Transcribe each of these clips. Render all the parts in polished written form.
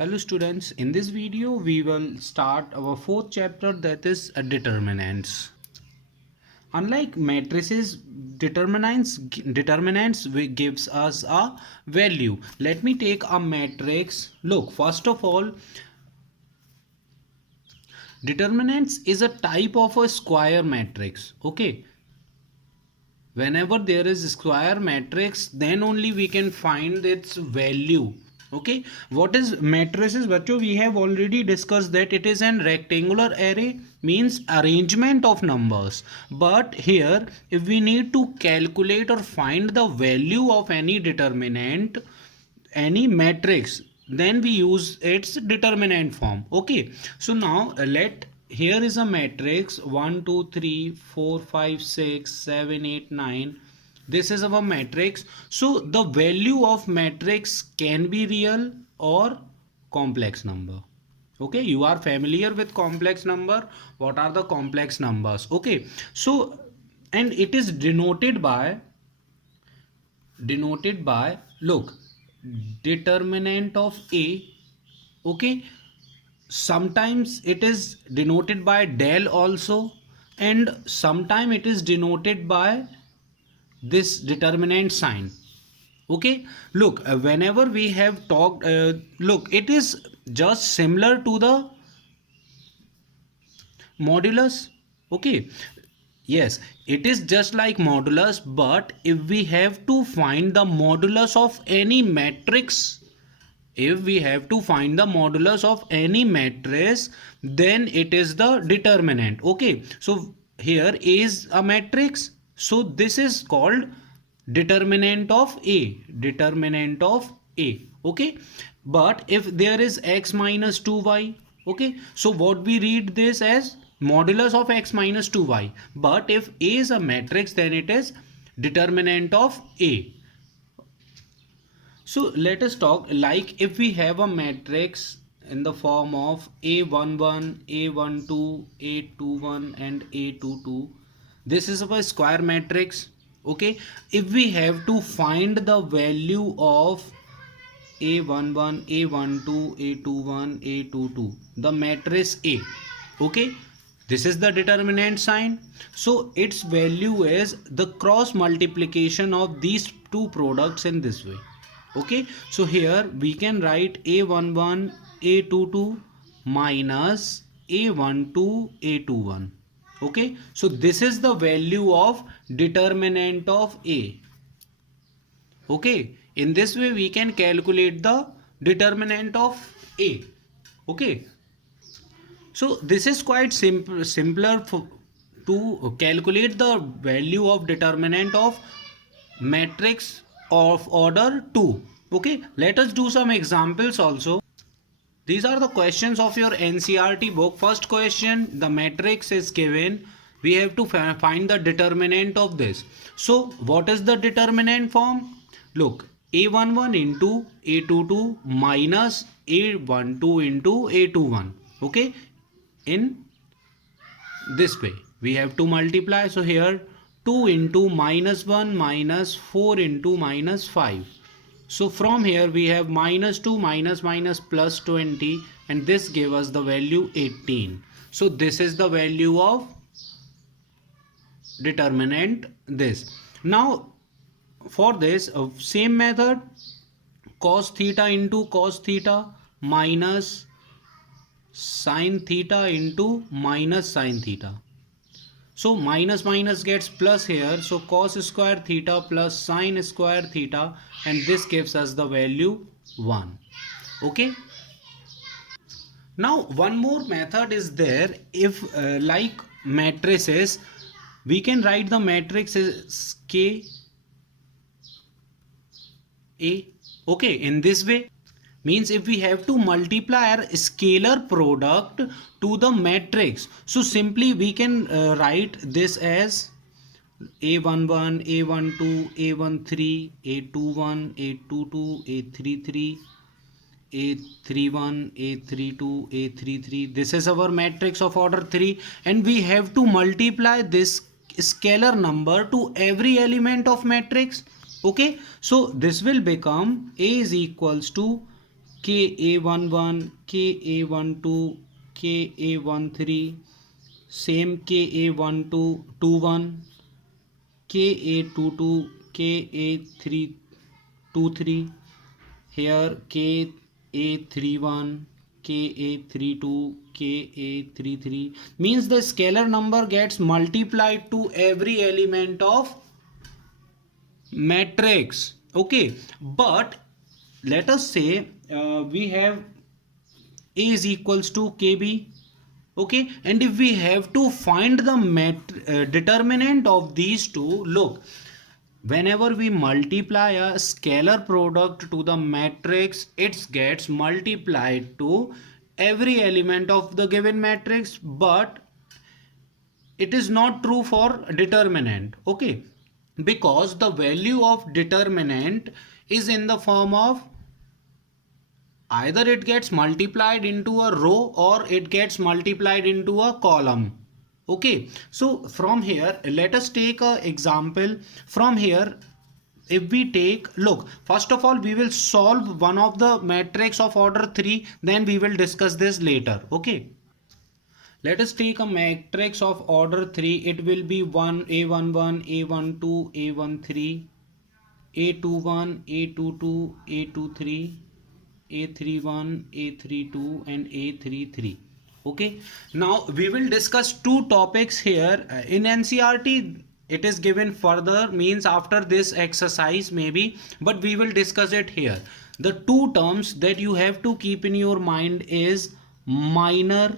Hello students, in this video we will start our fourth chapter, that is determinants. Unlike matrices, determinants gives us a value. Let me take a matrix. Look, first of all, determinants is a type of a square matrix. Okay, whenever there is a square matrix, then only we can find its value. Okay, what is matrices bachcho? We have already discussed that it is an rectangular array, means arrangement of numbers. But here if we need to calculate or find the value of any determinant, any matrix, then we use its determinant form. Okay, so now let, here is a matrix 1 2 3 4 5 6 7 8 9. This is our matrix. So the value of matrix can be real or complex number. Okay, you are familiar with complex number. What are the complex numbers? Okay, so and it is denoted by look, determinant of a. Okay, sometimes it is denoted by del also, and sometime it is denoted by this determinant sign. Okay, look, whenever we have talked, look, it is just similar to the modulus. Okay, yes, it is just like modulus, but if we have to find the modulus of any matrix, if we have to find the modulus of any matrix, then it is the determinant. Okay, so here is a matrix, so this is called determinant of a. Okay, but if there is x minus 2y, okay, so what we read this as modulus of x minus 2y. But if a is a matrix, then it is determinant of a. So let us talk, like if we have a matrix in the form of A11, A12, A21 and A22. This is a square matrix. Okay, if we have to find the value of A11, A12, A21, A22, the matrix A. Okay, this is the determinant sign. So its value is the cross multiplication of these two products in this way. Okay, so here we can write A11 A22 minus A12 A21. Okay, so this is the value of determinant of A. Okay, in this way we can calculate the determinant of A. Okay, so this is quite simpler to calculate the value of determinant of matrix of order 2. Okay, let us do some examples also. These are the questions of your NCERT book. First question, the matrix is given, we have to find the determinant of this. So what is the determinant form? Look, A11 into A22 minus A12 into A21. Okay, in this way we have to multiply. So here 2 into minus 1 minus 4 into minus 5. So from here we have minus 2 minus minus plus 20, and this gave us the value 18. So this is the value of determinant this. Now for this same method, cos theta into cos theta minus sin theta into minus sin theta. So minus minus gets plus here, so cos square theta plus sin square theta, and this gives us the value 1. Okay, now one more method is there. If like matrices, we can write the matrix as K A. Okay, in this way, means if we have to multiply our scalar product to the matrix, so simply we can write this as A11, A12, A13, A21, A22, A33, A31, A32, A33. This is our matrix of order 3, and we have to multiply this scalar number to every element of matrix. Okay, so this will become A is equals to KA11, KA12, KA13, same KA12, KA22, KA323, here KA31, KA32, KA33, means the scalar number gets multiplied to every element of matrix. Okay, but let us say we have A is equals to KB. Okay, and if we have to find the determinant of these two, look, whenever we multiply a scalar product to the matrix, it gets multiplied to every element of the given matrix, but it is not true for determinant. Okay, because the value of determinant is in the form of either it gets multiplied into a row or it gets multiplied into a column. Okay, so from here let us take a example. From here, if we take, look, first of all we will solve one of the matrix of order 3, then we will discuss this later. Okay, let us take a matrix of order 3. It will be 1 A11, A12, A13, A21, A22, A23, A31, A32 and A33. Okay, now we will discuss two topics here. In NCERT it is given further, means after this exercise maybe, but we will discuss it here. The two terms that you have to keep in your mind is minor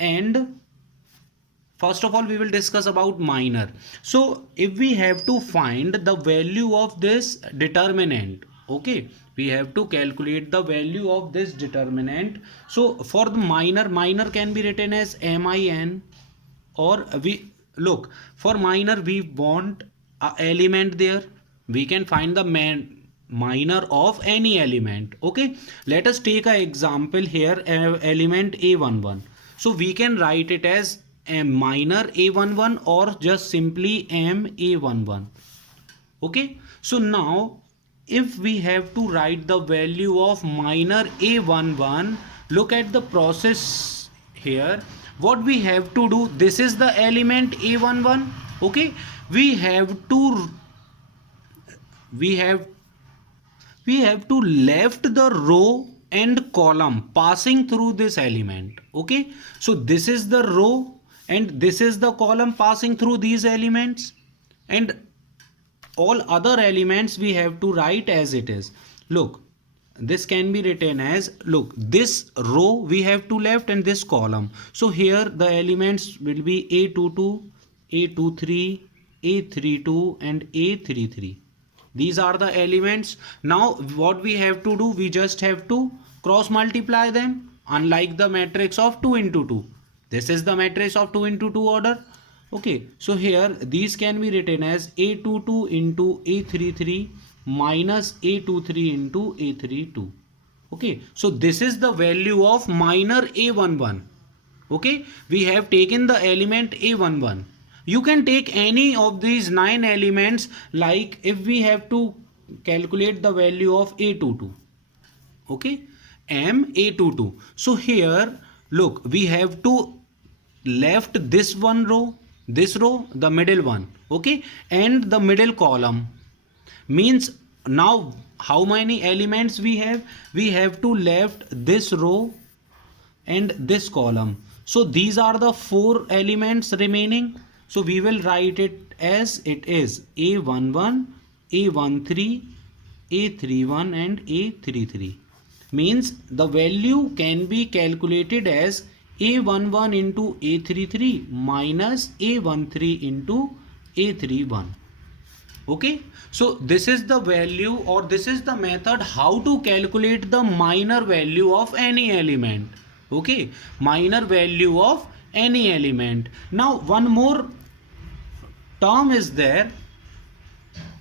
and, first of all we will discuss about minor. So if we have to find the value of this determinant, okay, we have to calculate the value of this determinant. So for the minor can be written as min, or we look, for minor we want a element there, we can find the minor of any element. Okay, let us take an example here, element A11. So we can write it as a minor A11 or just simply MA11. Okay, so now if we have to write the value of minor A11, look at the process here. What we have to do, this is the element A11. Okay, we have to left the row and column passing through this element. Okay, so this is the row and this is the column passing through these elements, and all other elements we have to write as it is. Look, this can be written as, look, this row we have to left and this column. So here the elements will be A22, A23, A32 and A33. These are the elements. Now what we have to do, we just have to cross multiply them, unlike the matrix of 2 into 2. This is the matrix of 2 into 2 order. Okay, so here these can be written as A22 into A33 minus A23 into A32. Okay, so this is the value of minor A11. Okay, we have taken the element A11. You can take any of these 9 elements, like if we have to calculate the value of A22. Okay, MA22. So here look, we have to left this one row, this row, the middle one, okay, and the middle column. Means now how many elements we have? We have to left this row and this column. So these are the 4 elements remaining. So we will write it as it is: A11, A13, A31 and A33. Means the value can be calculated as A11 into A33 minus A13 into A31. Okay, so this is the value, or this is the method how to calculate the minor value of any element. Okay, minor value of any element. Now one more term is there,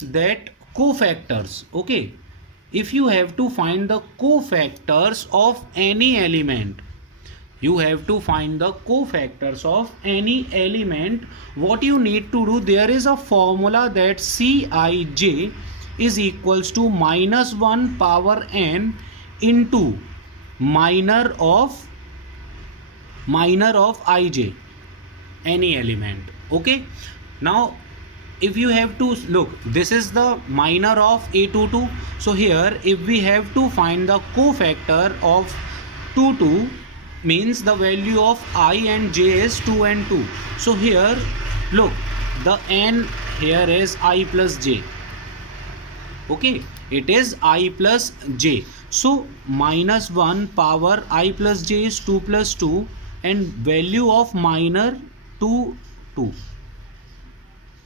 that cofactors. Okay, if you have to find the cofactors of any element, you have to find the cofactors of any element. What you need to do, there is a formula that Cij is equals to minus 1 power n into minor of ij, any element. Okay, now if you have to look, this is the minor of a22. So here if we have to find the cofactor of 2 2, means the value of I and j is 2 and 2. So here look, the n here is I plus j. Okay, it is I plus j. So minus 1 power I plus j is 2 plus 2, and value of minor 2 2.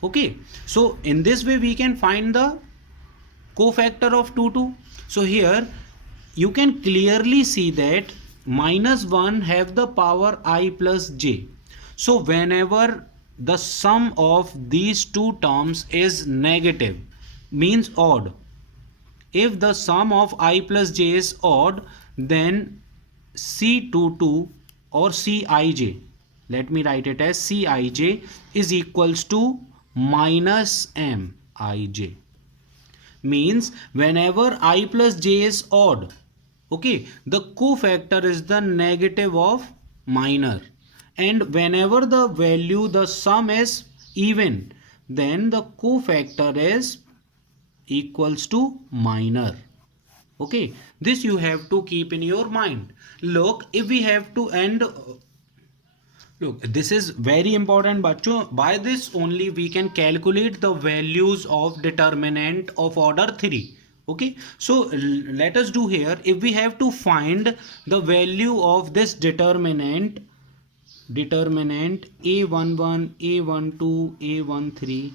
Okay, so in this way we can find the cofactor of 2 2. So here you can clearly see that minus 1 have the power I plus j. So whenever the sum of these two terms is negative, means odd, if the sum of I plus j is odd, then C22 or Cij, let me write it as Cij, is equals to minus Mij. Means whenever I plus j is odd, okay, the cofactor is the negative of minor, and whenever the value, the sum is even, then the cofactor is equals to minor. Okay, this you have to keep in your mind. Look, if we have to end, look, this is very important, bachcho. By this only we can calculate the values of determinant of order 3. Okay, so let us do here. If we have to find the value of this determinant a11, a12, a13,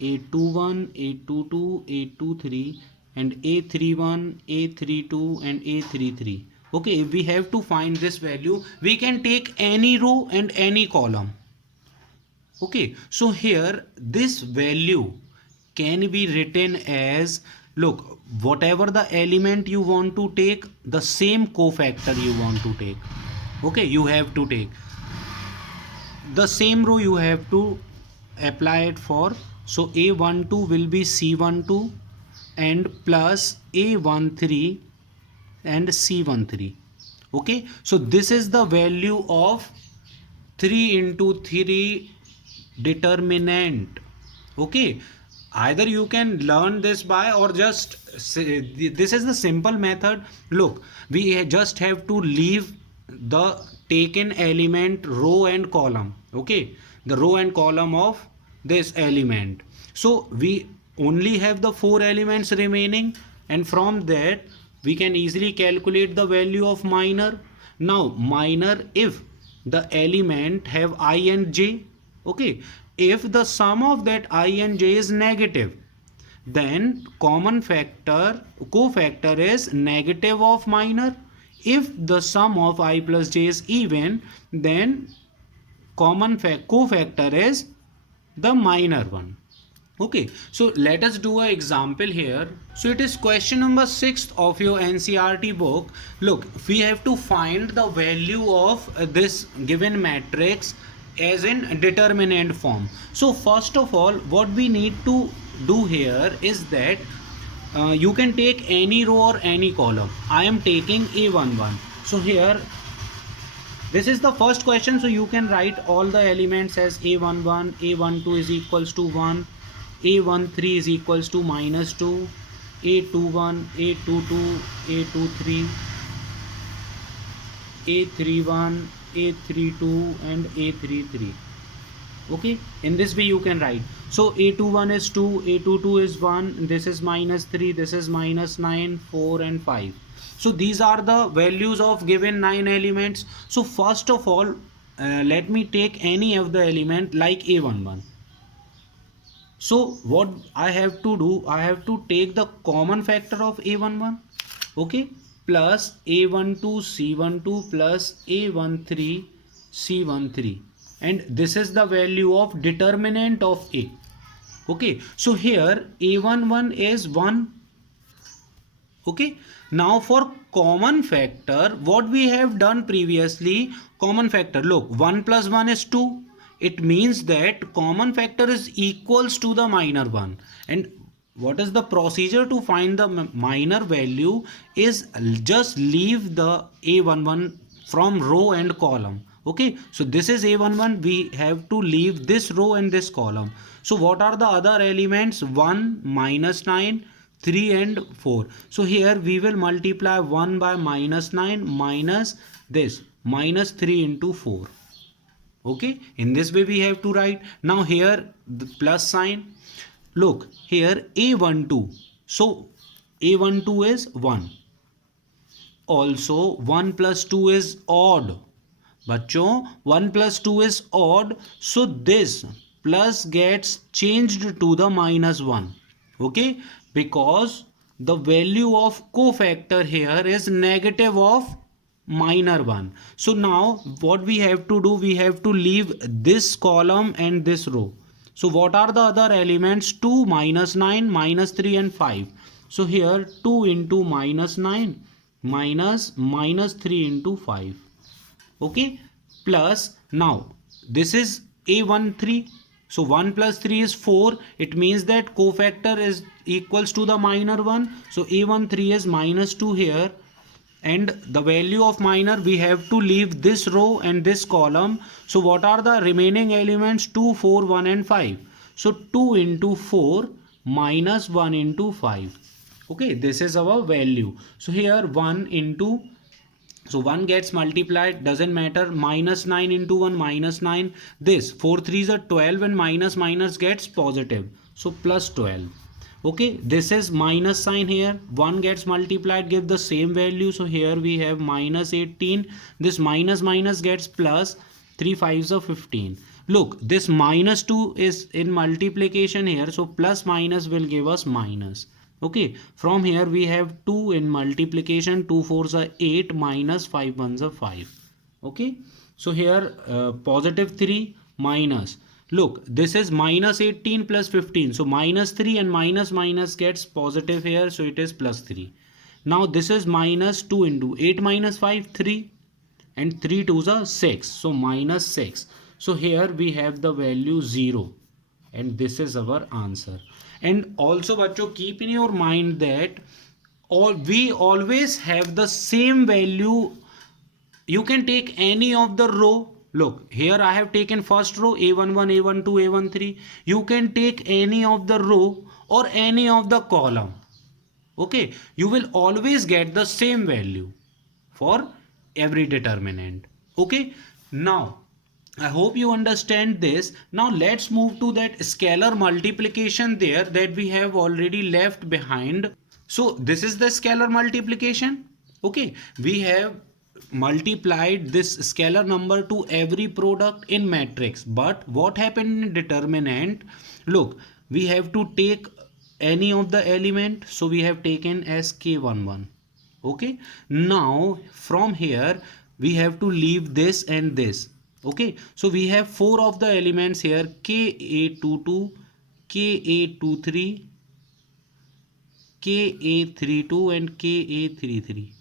a21, a22, a23, and a31, a32, and a33. Okay, if we have to find this value, we can take any row and any column. Okay, so here this value can be written as, look, whatever the element you want to take, the same cofactor you want to take. Okay, you have to take the same row, you have to apply it for. So a12 will be c12 and plus a13 and c13. Okay, so this is the value of 3 into 3 determinant. Okay, either you can learn this by, or just say, this is the simple method. Look, we just have to leave the taken element row and column. Okay, the row and column of this element. So we only have the 4 elements remaining, and from that we can easily calculate the value of minor. Now minor, if the element have I and j, okay, if the sum of that I and j is negative, then cofactor is negative of minor. If the sum of I plus j is even, then cofactor is the minor one. Okay, so let us do an example here. So it is question number 6 of your NCERT book. Look, we have to find the value of this given matrix as in determinant form. So first of all, what we need to do here is that you can take any row or any column. I am taking a11. So here, this is the first question, so you can write all the elements as a11, a12 is equals to 1, a13 is equals to minus 2, a21, a22, a23, a31, a32, and a33. Okay, in this way you can write. So a21 is 2, a22 is 1, this is minus 3, this is minus 9, 4 and 5. So these are the values of given 9 elements. So first of all, let me take any of the element like a11. So what I have to do, I have to take the common factor of a11, okay, plus a12 c12 plus a13 c13, and this is the value of determinant of a. Okay, so here a11 is 1. Okay, now for common factor, what we have done previously, common factor, look, 1 plus 1 is 2. It means that common factor is equals to the minor one, and what is the procedure to find the minor value is just leave the a11 from row and column. Okay, so this is a11, we have to leave this row and this column. So what are the other elements? 1, -9, 3 and 4. So here we will multiply 1 by -9 minus this -3 into 4. Okay, in this way we have to write. Now here the plus sign. Look here, a12, so a12 is 1. Also 1 plus 2 is odd. बच्चों 1 plus 2 is odd, so this plus gets changed to the -1. Okay, because the value of cofactor here is negative of -1. So now what we have to do, we have to leave this column and this row. So what are the other elements? 2, -9, -3 and 5. So here 2 into -9 minus -3 into 5. Okay, plus now this is a13. So 1 plus 3 is 4. It means that cofactor is equals to the -1. So a13 is -2 here. And the value of minor, we have to leave this row and this column. So what are the remaining elements? 2, 4, 1 and 5. So 2 into 4 minus 1 into 5. Okay, this is our value. So here 1 into, so 1 gets multiplied, doesn't matter, -9 into 1 -9. This 4 3s are 12 and minus gets positive, so plus 12. Okay, this is minus sign here, 1 gets multiplied, give the same value. So here we have -18. This minus gets plus, 3 5s are 15. Look, this -2 is in multiplication here, so plus minus will give us minus. Okay, from here we have 2 in multiplication, 2 4s are 8 minus 5 1s are 5. Okay, so here positive 3 minus. Look, this is -18 plus 15. So -3 and minus gets positive here. So it is plus 3. Now this is -2 into 8 minus 5, 3. And 3 2s are 6. So -6. So here we have the value 0. And this is our answer. And also, bachcho, keep in your mind that we always have the same value. You can take any of the row. Look, here I have taken first row a11, a12, a13. You can take any of the row or any of the column. Okay, you will always get the same value for every determinant. Okay, now I hope you understand this. Now let's move to that scalar multiplication there that we have already left behind. So this is the scalar multiplication. Okay, we have multiplied this scalar number to every product in matrix. But what happened in determinant? Look, we have to take any of the element. So we have taken as k11. Okay, now from here we have to leave this and this. Okay, so we have 4 of the elements here, ka22, ka23, ka32 and ka33.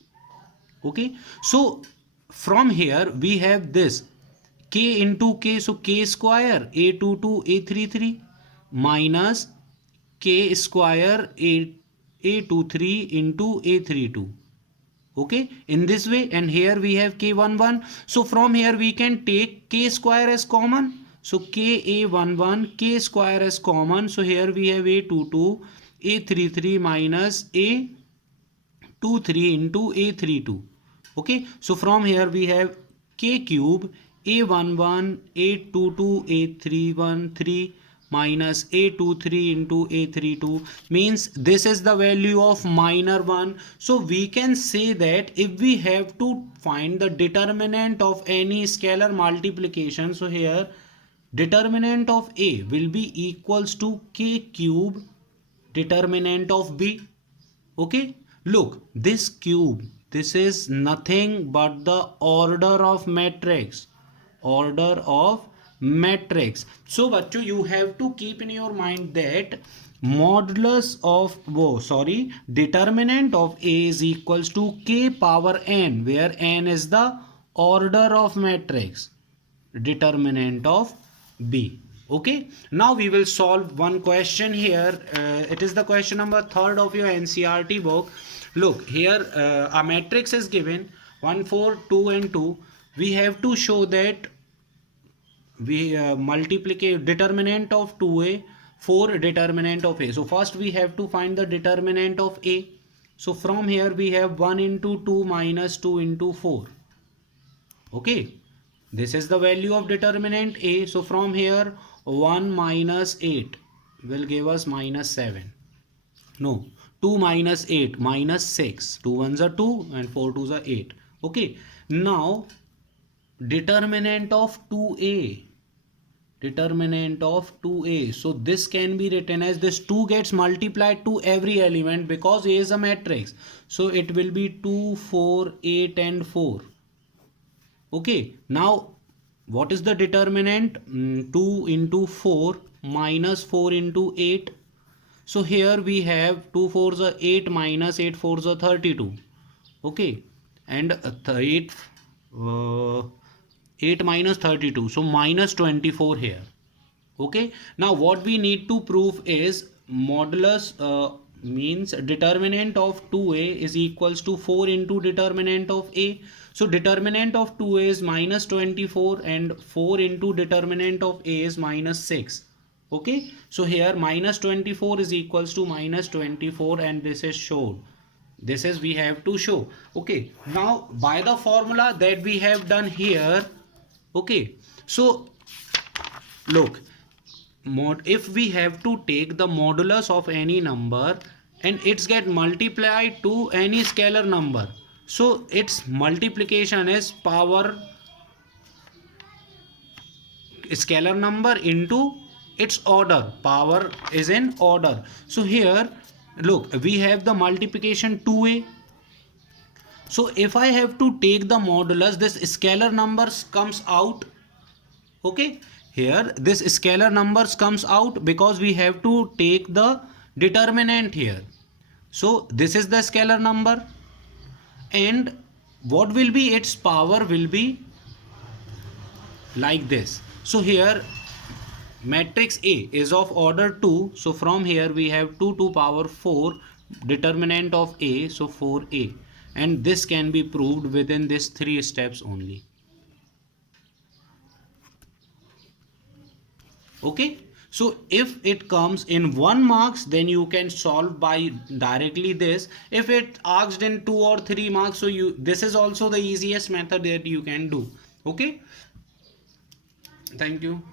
Okay, so from here we have this k into k, so k square a22 a33 minus k square a23 into a32. Okay, in this way. And here we have k11. So from here we can take k square as common. So ka11 k square as common. So here we have a22 a33 minus a23 into a32. Okay, so from here we have k cube a11 a22 a313 minus a23 into a32, means this is the value of minor 1. So we can say that if we have to find the determinant of any scalar multiplication, so here determinant of A will be equals to k cube determinant of B. Okay, look, this cube, this is nothing but the order of matrix. Order of matrix. So bachcho, you have to keep in your mind that modulus of determinant of A is equals to k power n, where n is the order of matrix. Determinant of B. Okay, now we will solve one question here. It is the question number 3rd of your NCRT book. Look here, a matrix is given 1 4 2 and 2. We have to show that we multiplicate determinant of 2a 4 determinant of a. So first we have to find the determinant of a. So from here we have 1 into 2 minus 2 into 4. Okay, this is the value of determinant a. So from here 1 minus 8 will give us minus 7. No, 2 minus 8 minus 6. 2 ones are 2 and 4 twos are 8. Okay, now determinant of 2a, determinant of 2a, so this can be written as this 2 gets multiplied to every element because a is a matrix, so it will be 2 4 8 and 4. Okay, now what is the determinant? 2 into 4 minus 4 into 8. So here we have 2 4s are 8 minus 8 4s are 32. Okay, and 8 minus 32, so minus 24 here. Okay, now what we need to prove is modulus means determinant of 2a is equals to 4 into determinant of a. So determinant of 2a is minus 24 and 4 into determinant of a is minus 6. Okay, so here minus 24 is equals to minus 24 and this is shown. This is we have to show. Okay, now by the formula that we have done here. Okay, so look, if we have to take the modulus of any number and it's get multiplied to any scalar number, so its multiplication is power scalar number into its order. Power is in order. So here look, we have the multiplication 2a. So if I have to take the modulus, this scalar numbers comes out. Okay, here this scalar numbers comes out because we have to take the determinant here. So this is the scalar number and what will be its power will be like this. So here matrix A is of order 2. So from here we have 2 to power 4 determinant of A, so 4a, and this can be proved within these 3 steps only. Okay, so if it comes in 1 marks, then you can solve by directly this. If it asked in 2 or 3 marks, so this is also the easiest method that you can do. Okay, thank you.